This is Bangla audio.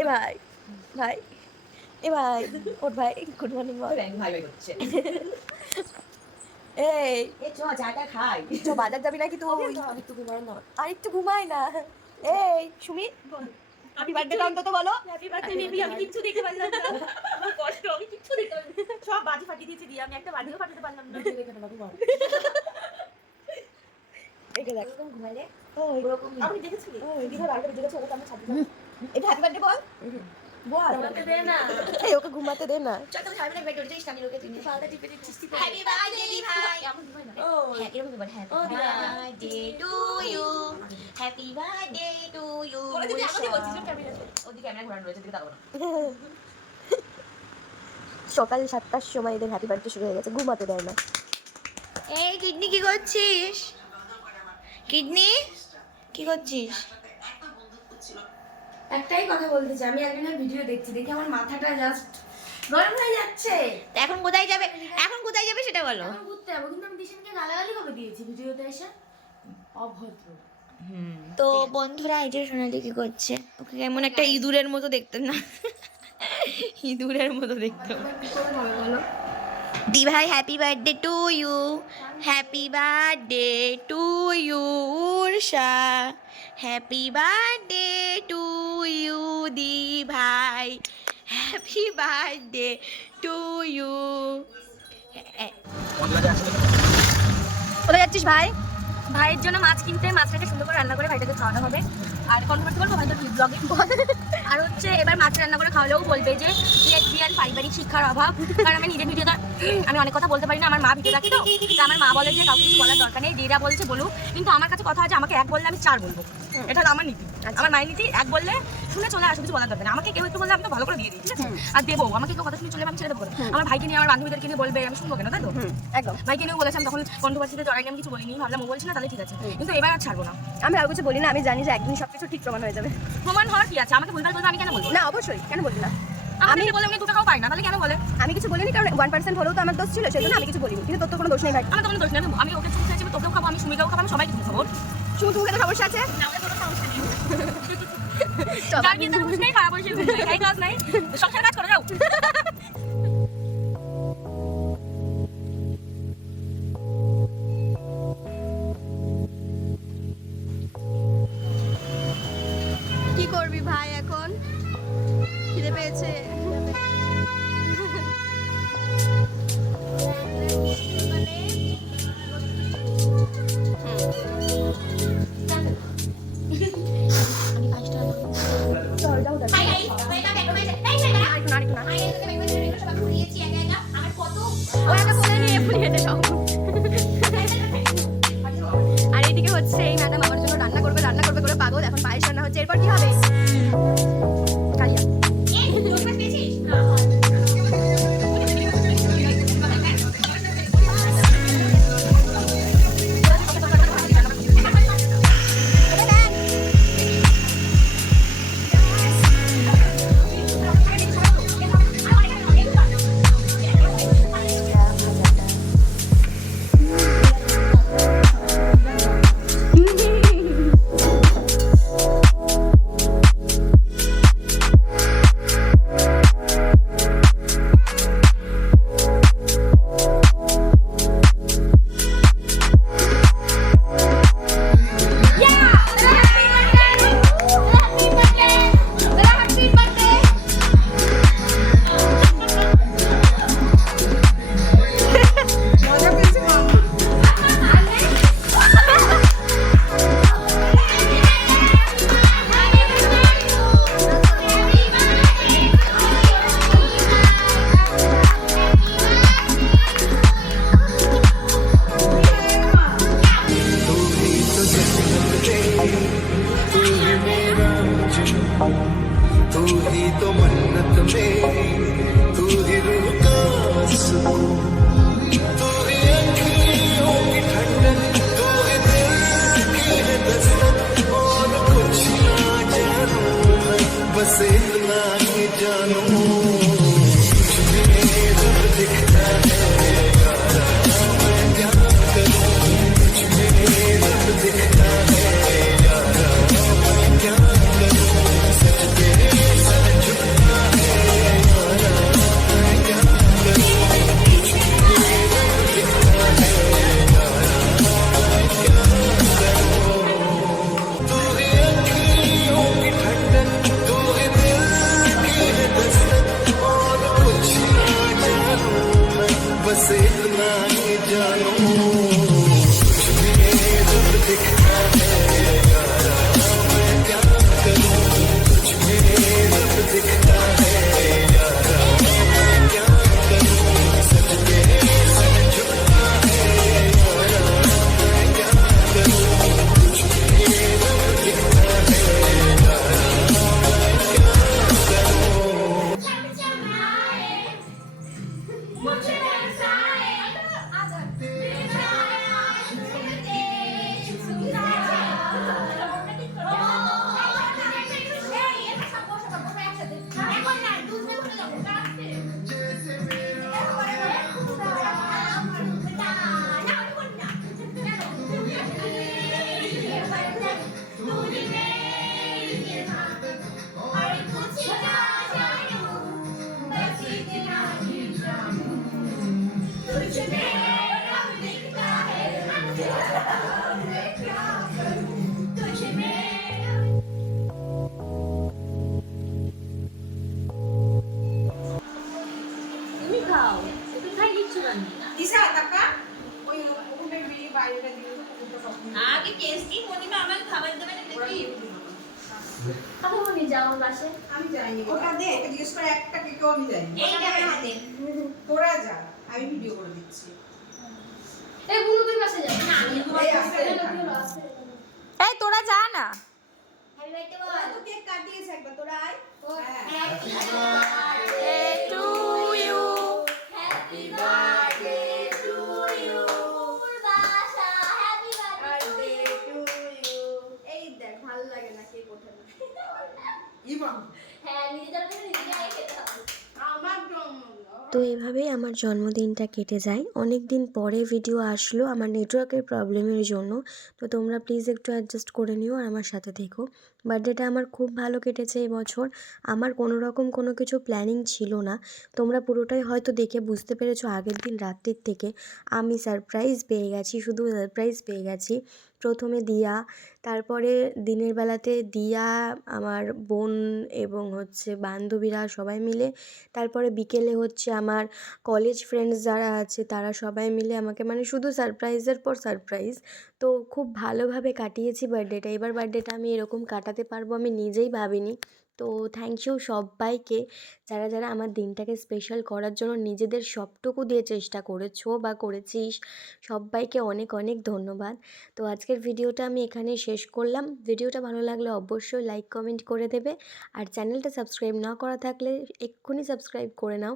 এ ভাই ভাই এ ভাই ওর ভাই গুড মর্নিং বল। ভাই ভাই হচ্ছে এই চ চাটা খাই। চ বাজার যাবি নাকি তুই? আমি একটু ঘুমাই না। আর একটু ঘুমাই না। এই সুমি হ্যাপি বার্থডে অন্তত বলো। Happy birthday baby. আমি কিচ্ছু দেখতে পারলাম না, আমার কষ্ট, আমি কিচ্ছু দেখতে পারলাম না। সব বাজি ফাটিয়ে দিয়েছি দিয়ে, আমি একটা বাজিও ফাটাতে পারলাম না। এটা দেখ ঘুমাইলে আপনি দেখেছিলি দিঘা বারবার দেখেছি ওকে আমি ছাড়তে পারি। এটা হ্যাপি বার্থডে বল বল। আমাকে দে না। এই ওকে ঘুমাতে দে না। চল তুমি সামনে বেড উঠেছিস আমি লোকে চিনি পাউডার টিপে দিচ্ছিস তুই। হ্যাপি বার্থডে দি ভাই। এমন ঘুমাই না। ও হ্যাঁ এরকম বল হ্যাপি ও, দিদা। Birthday to you happy birthday to you বলে দিদি আমাকে বলছিস ক্যামেরা আছে। ওদিকে ক্যামেরা ঘোরানো রয়েছে দিকে তাকাবো না। সকাল 7টার সময় এদের হ্যাপি বার্থডে শুরু হয়ে গেছে, ঘুমাতে দেয় না। এই কিডনি কি করছিস? কিডনি কি করছিস? একটাই কথা বলতে চাই, আমি একজনের ভিডিও দেখছি, দেখে আমার মাথাটা জাস্ট গরম হয়ে যাচ্ছে। এখন কোথায় যাবে? এখন কোথায় যাবে সেটা বলো। আমি ঘুরতে যাবো, কিন্তু আমি দিশানকে গালাগালি কবে দিয়েছি ভিডিওতে এসে? অভদ্র। তো বন্ধুরা এই যে সোনালি কি করছে, ওকে কেমন একটা ইঁদুরের মতো দেখতে না, ইঁদুরের মতো দেখতে। আমার কি করে হবে বলো? দি ভাই happy birthday to you, happy birthday to you Ursha, happy birthday to you দি ভাই, হ্যাপি বার্থডে টু ইউ। কোথায় যাচ্ছিস ভাই? ভাইয়ের জন্য মাছ কিনতে, মাছটাকে সুন্দর করে রান্না করে ভাইটাকে খাওয়ানো হবে। আর কন্ট্রোভার্সি বলবো, হয়তো ব্লগিং বল। আর হচ্ছে এবার মাছ রান্না করে খাওয়ালেও বলবে যে লেসবিয়ান পারিবারিক শিক্ষার অভাব। কারণ আমি নিজের ভিডিওটা আমি অনেক কথা বলতে পারি না, আমার মা ভিডিও রাখি তো আমার মা বলে যে কাউকে কিছু বলার দরকার নেই, যেটা বলছে বলুক। কিন্তু আমার কাছে কথা আছে, আমাকে এক বললে আমি 4 বলবো, এটা হলো আমার নীতি। আমার মায়ের নীতি, এক বললে শুনে চলে আসো, কিছু বলার দরকার নেই। আমাকে কেউ একটু বললে আমি তো ভালো করে দিয়ে দিই, ঠিক আছে? আর দেবো, আমাকে কেউ কথা শুনে চলে আমি ছেড়ে দেবো না। আমার ভাইকে নিয়ে আমার বান্ধবীদেরকে নিয়ে বলবে, আমি শুনবো কেন, তাই তো? একদম। ভাইকে নিয়েও বলেছিলাম, তখন কন্ট্রোভার্সিতে জড়াইনি, আমি কিছু বলিনি, ভাবলাম ও বলছি না তাহলে ঠিক আছে। কিন্তু এবার আর ছাড়বো না। আমি আর কিছু বলি না, আমি জানি যে একদিন সবকিছু ঠিক প্রমাণ হয়ে যাবে। প্রমাণ হওয়ার কি আছে? আমাকে ভুলভাল বলবে, আমি কেন বলবো? না অবশ্যই, কেন বলবি না? আমি বলে উনি 2 টাকাও পাই না, তাহলে কেন বলে? আমি কিছু বলিনি, কারণ 1% হলেও তো আমার দোষ ছিল, সেই জন্য আমি কিছু বলিনি। কিন্তু তোর তো কোনো দোষ নেই ভাই। আমার তো কোনো দোষ নেই, আমি ওকে চুপ খেয়েছি, তোকেও খাবো, আমি সুমিকেও খাবো, আমি সবাইকে চুপ খাবো। শুধু তুমি কোনো সমস্যা আছে? না, আমাদের কোনো সমস্যা নেই। চল। যার বিয়েতে হুঁশ নেই, খারাপ বয়সে হুঁশ নেই, এই কাজ নাই, সংসার কাজ করে যাও। কি করবি ভাই এখন? খিদে পেয়েছে। চল যাও দাদা। ওই একটা ফোনে নিয়ে এক্ষুনি হেঁটে যাও। আর এইদিকে হচ্ছে এই ম্যাডাম আমার জন্য রান্না করবে করে পাগল। এখন পায়েস রান্না হচ্ছে, এরপর কি হবে? কালিয়া। बस इतना ही जानूं तुझमें रब दिखता है यारा मैं क्या करूं तुझमें रब दिखता है यारा मैं क्या करूं सच तेरे साथ আগে টেস্টি মনিমা আমার খাবার দেবেন এটা কি তুমি যাও বাসে আমি যাইনি ওটা দে ওকে জিজ্ঞেস করে একটা কেকেও আমি যাইনি এই ক্যামেরা হাতে তোরা যা আমি ভিডিও করে দিচ্ছি এই বুনু তুই বাসে যা না আমি এই আসতে এই তোরা যা না হ্যাপি বার্থডে বল তো কেক কাটিয়েছে একবার তোরা আয় happy to you happy birthday to you বাসা হ্যাপি বার্থডে টু ইউ এই দেখ ভালো লাগে না কেক ওঠে না ইমাম হ্যাঁ নিজেদের জন্য নিজে আগে খেতে হবে আমার জন্মদিন তো এভাবেই আমার জন্মদিনটা কেটে যায় অনেক দিন পরে ভিডিও আসলো আমার নেটওয়ার্কের প্রবলেমের জন্য। তো তোমরা প্লিজ একটু অ্যাডজাস্ট করে নিও আর আমার সাথে থেকো। বার্থডেটা আমার খুব ভালো কেটেছে এবছর। আমার কোনো রকম কোনো কিছু প্ল্যানিং ছিল না। তোমরা পুরোটাই হয়তো দেখে বুঝতে পেরেছো আগের দিন রাত্রির থেকে আমি সারপ্রাইজ পেয়ে গেছি, শুধু সারপ্রাইজ পেয়ে গেছি। প্রথমে দিয়া, তারপরে দিনের বেলাতে দিয়া, আমার বোন এবং হচ্ছে বান্ধবীরা সবাই মিলে, তারপরে বিকেলে হচ্ছে আমার কলেজ ফ্রেন্ডস যারা আছে তারা সবাই মিলে আমাকে মানে শুধু সারপ্রাইজের পর সারপ্রাইজ। তো খুব ভালোভাবে কাটিয়েছি বার্থডেটা। এবার বার্থডেটা আমি এরকম কাটাতে পারবো আমি নিজেই ভাবিনি। তো থ্যাংক ইউ সব্বাইকে যারা যারা আমার দিনটাকে স্পেশাল করার জন্য নিজেদের সবটুকু দিয়ে চেষ্টা করেছো বা করেছিস, সব্বাইকে অনেক অনেক ধন্যবাদ। তো আজকের ভিডিওটা আমি এখানেই শেষ করলাম। ভিডিওটা ভালো লাগলে অবশ্যই লাইক কমেন্ট করে দেবে, আর চ্যানেলটা সাবস্ক্রাইব না করা থাকলে এক্ষুনি সাবস্ক্রাইব করে নাও,